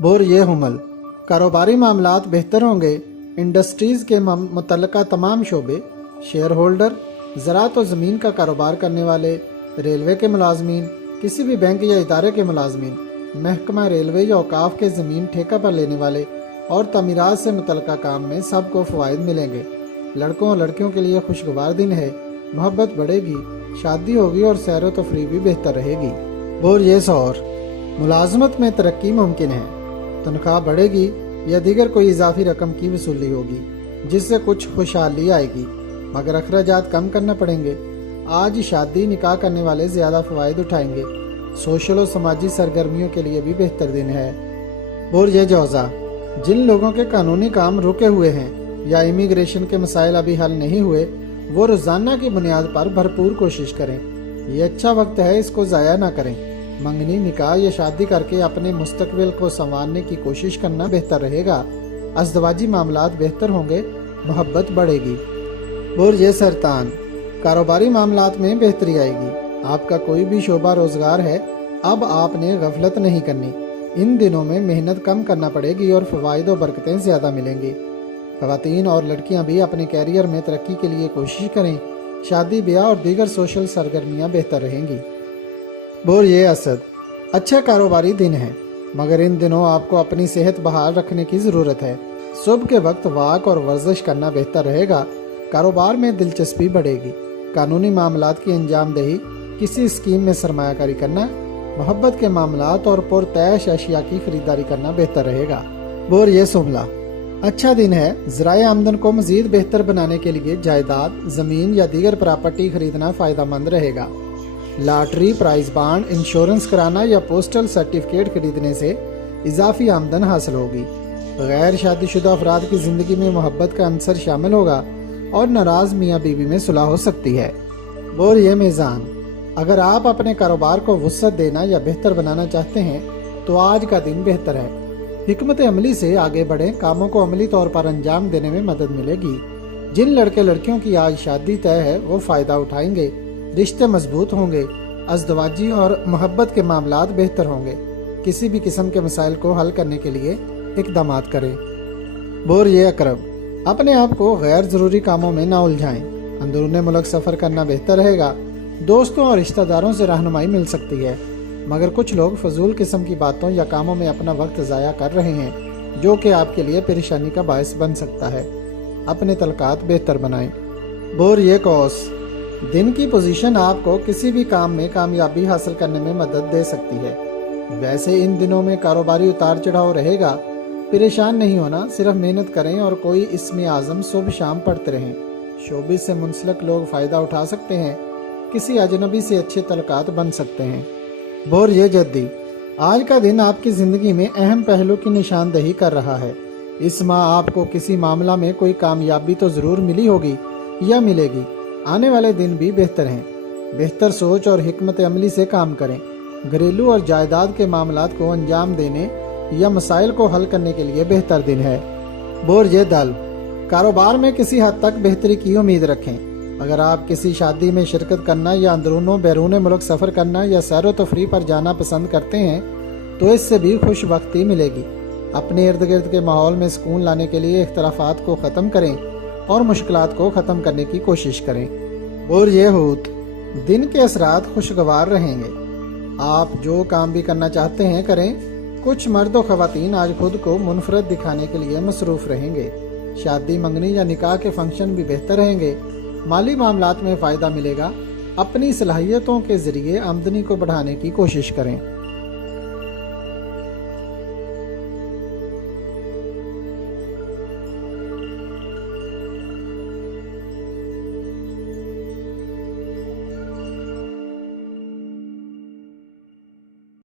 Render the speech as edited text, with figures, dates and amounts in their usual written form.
Bore ये हुमल कारोबारी मामलात बेहतर होंगे। इंडस्ट्रीज़ के मुतल्लिका तमाम शोबे, शेयर होल्डर, ज़राअत और ज़मीन का कारोबार करने वाले, रेलवे के मुलाजमीन, किसी भी बैंक या इदारे के मुलाजमीन, महकमा रेलवे या औकाफ के ज़मीन ठेका पर लेने वाले और तमीरात से मुतल्लिका काम में सबको फ़वाइद मिलेंगे। लड़कों और लड़कियों के लिए खुशगवार दिन है। मोहब्बत बढ़ेगी, शादी होगी और सैर व तफरीह भी बेहतर रहेगी। बोर ये सौर मुलाजमत में तरक्की मुमकिन है। तनख्वाह बढ़ेगी या दीगर कोई इजाफी रकम की वसूली होगी जिससे कुछ खुशहाली आएगी, मगर अखराजात कम करना पड़ेंगे। आज शादी निकाह करने वाले ज़्यादा फ़वाइद उठाएंगे। सोशल और समाजी सरगर्मियों के लिए भी बेहतर दिन है। बोर ये जौज़ा जिन लोगों के कानूनी काम रुके हुए हैं या इमिग्रेशन के मसाइल अभी हल नहीं हुए, वो रोज़ाना की बुनियाद पर भरपूर कोशिश करें। ये अच्छा वक्त है, इसको ज़ाया ना करें। मंगनी, निकाह या शादी करके अपने मुस्तकबिल को संवारने की कोशिश करना बेहतर रहेगा। अज़दवाजी मामलात बेहतर होंगे, मोहब्बत बढ़ेगी। बोर ये सरतान कारोबारी मामलात में बेहतरी आएगी। आपका कोई भी शोबा रोज़गार है, अब आपने गफलत नहीं करनी। इन दिनों में मेहनत कम करना पड़ेगी और फ़वाइद और बरकतें ज़्यादा मिलेंगी। ख़वातीन और लड़कियां भी अपने कैरियर में तरक्की के लिए कोशिश करें। शादी ब्याह और दीगर सोशल सरगर्मियां बेहतर रहेंगी। बोर ये असद अच्छा कारोबारी दिन है, मगर इन दिनों आपको अपनी सेहत बहाल रखने की ज़रूरत है। सुबह के वक्त वाक और वर्जिश करना बेहतर रहेगा। कारोबार में दिलचस्पी बढ़ेगी। कानूनी मामलात की अंजामदही, किसी स्कीम में सरमायाकारी करना, मोहब्बत के मामलात और पुरतैश अशिया की खरीदारी करना बेहतर रहेगा। बोर ये सुमला अच्छा दिन है। ज़राए आमदन को मज़ीद बेहतर बनाने के लिए जायदाद, ज़मीन या दीगर प्रॉपर्टी खरीदना फ़ायदेमंद रहेगा। लॉटरी, प्राइज बांड, इंश्योरेंस कराना या पोस्टल सर्टिफिकेट खरीदने से इजाफी आमदन हासिल होगी। गैर शादीशुदा अफराद की ज़िंदगी में मोहब्बत का अंसर शामिल होगा और नाराज़ मियाँ बीवी में सुलह हो सकती है। बोर ये मीज़ान अगर आप अपने कारोबार को वुसअत देना या बेहतर बनाना चाहते हैं तो आज का दिन बेहतर है। हिकमत अमली से आगे बढ़ें, कामों को अमली तौर पर अंजाम देने में मदद मिलेगी। जिन लड़के लड़कियों की आज शादी तय है वो फ़ायदा उठाएंगे। रिश्ते मजबूत होंगे। अज़दवाजी और मोहब्बत के मामलात बेहतर होंगे। किसी भी किस्म के मसाइल को हल करने के लिए इक़दामात करें। बोर ये अकरब अपने आप को गैर ज़रूरी कामों में ना उलझाएं। अंदरूनी मुल्क सफ़र करना बेहतर रहेगा। दोस्तों और रिश्तेदारों से रहनुमाई मिल सकती है, मगर कुछ लोग फजूल किस्म की बातों या कामों में अपना वक्त ज़ाया कर रहे हैं जो कि आपके लिए परेशानी का बायस बन सकता है। अपने तलकात बेहतर बनाएं। बोर ये कौस दिन की पोजीशन आपको किसी भी काम में कामयाबी हासिल करने में मदद दे सकती है। वैसे इन दिनों में कारोबारी उतार चढ़ाव रहेगा। परेशान नहीं होना, सिर्फ मेहनत करें और कोई इसमें आज़म सुबह शाम पढ़ते रहें। शोबिस से मुंसलिक लोग फ़ायदा उठा सकते हैं। किसी अजनबी से अच्छे तलकात बन सकते हैं। बोर ये जद्दी आज का दिन आपकी ज़िंदगी में अहम पहलू की निशानदही कर रहा है। इस माह आपको किसी मामला में कोई कामयाबी तो ज़रूर मिली होगी या मिलेगी। आने वाले दिन भी बेहतर हैं। बेहतर सोच और हिकमत अमली से काम करें। घरेलू और जायदाद के मामलात को अंजाम देने या मसाइल को हल करने के लिए बेहतर दिन है। बोर ये दल कारोबार में किसी हद तक बेहतरी की उम्मीद रखें। अगर आप किसी शादी में शिरकत करना या अंदरूनों बैरून मुल्क सफ़र करना या सैर व तफरीह पर जाना पसंद करते हैं तो इससे भी खुश वक्ती मिलेगी। अपने इर्द गिर्द के माहौल में सुकून लाने के लिए इख्तलाफात को ख़त्म करें और मुश्किलात को ख़त्म करने की कोशिश करें। और ये हूत दिन के असरात खुशगवार रहेंगे। आप जो काम भी करना चाहते हैं करें। कुछ मर्द व ख़वातीन आज खुद को मुनफरद दिखाने के लिए मसरूफ़ रहेंगे। शादी, मंगनी या निकाह के फंक्शन भी बेहतर रहेंगे। माली मामलात में फ़ायदा मिलेगा। अपनी सलाहियतों के ज़रिए आमदनी को बढ़ाने की कोशिश करें।